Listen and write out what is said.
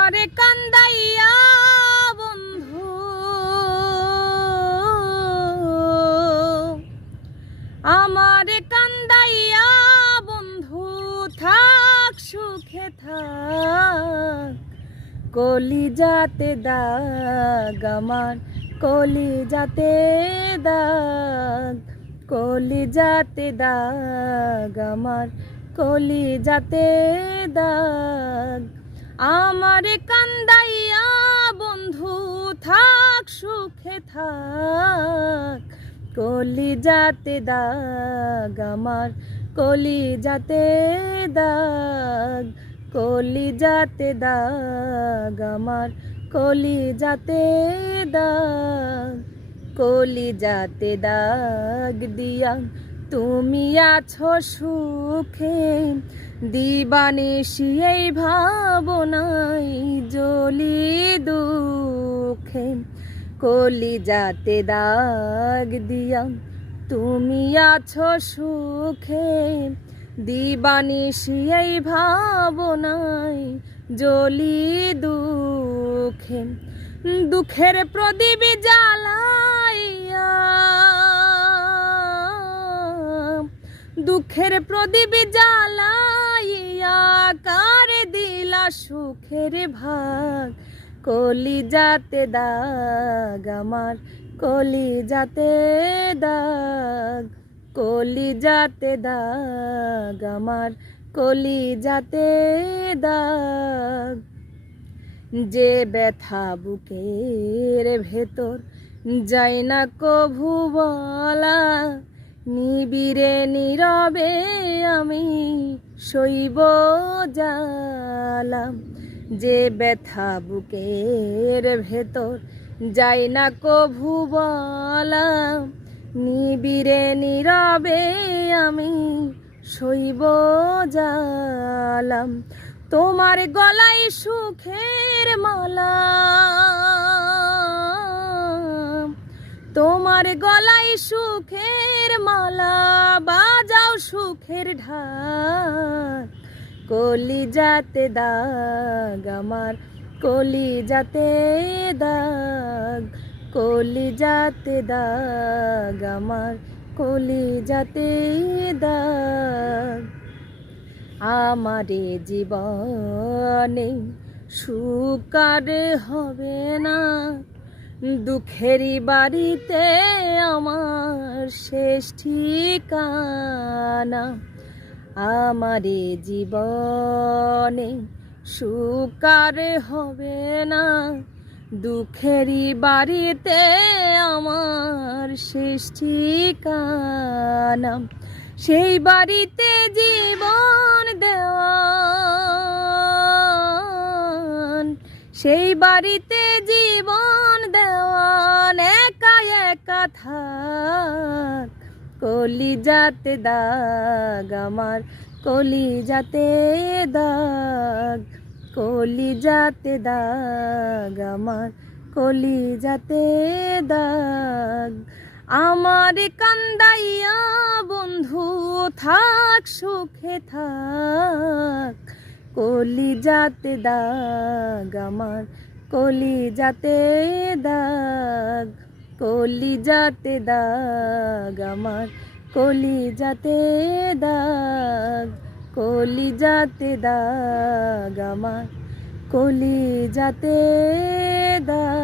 আমারে কান্দাইয়া বন্ধু আমারে কান্দাইয়া বন্ধু থাক সুখে থাক কলিজাতে দাগ আমার কলিজাতে দাগ কলিজাতে দাগ আমার কলিজাতে দাগ আমারে কান্দাইয়া বন্ধু থাক সুখে থাক কলিজাতে দাগ আমার কলিজাতে দাগ কলিজাতে দাগ আমার কলিজাতে দাগ কলিজাতে দাগ দিয়া তুমি আছো সুখে দিবানিশি এই ভাবনাই জ্বলি দুঃখে কলিজাতে দাগ দিয়া তুমি আছো সুখে দিবানিশি এই ভাবনাই জ্বলি দুঃখে দুঃখের প্রদীপ জ্বালাইয়া দুঃখের প্রদীপ জ্বালাইয়া কারে দিলা সুখের ভাগ কলিজাতে দাগ আমার কলিজাতে দাগ কলিজাতে দাগ আমার কলিজাতে দাগ যে ব্যথা বুকের ভেতর যায় না কভু বলা নিবিড়ে নীরবে আমি সইব জ্বালা যে ব্যথা বুকের ভেতর যায় না কভু বলা নিবিড়ে নীরবে আমি সইব জ্বালা তোমার গলায় সুখের মালা তোমার গলায় সুখের মালা বাজাও সুখের ঢাক কলিজাতে দাগ আমার কলিজাতে দাগ কলিজাতে দাগ আমার কলিজাতে দাগ আমারে জীবনে সুখ আর হবে না দুঃখেরই বাড়িতে আমার শেষ ঠিকানা আমারে জীবনে সুখ আর হবে না দুঃখেরই বাড়িতে আমার শেষ ঠিকানা সেই বাড়িতে জীবন দেওয়ান সেই বাড়িতে জীবন দেওয়ান একা একা থাক কলিজাতে দাগ আমার কলিজাতে দাগ কলিজাতে দাগ আমার কলিজাতে দাগ আমার কান্দাইয়া বন্ধু থাক সুখে থাক কলিজাতে দাগ আমার কলিজাতে দাগ কলিজাতে দাগ আমার কলিজাতে দাগ কলিজাতে দাগ আমার কলিজাতে দাগ।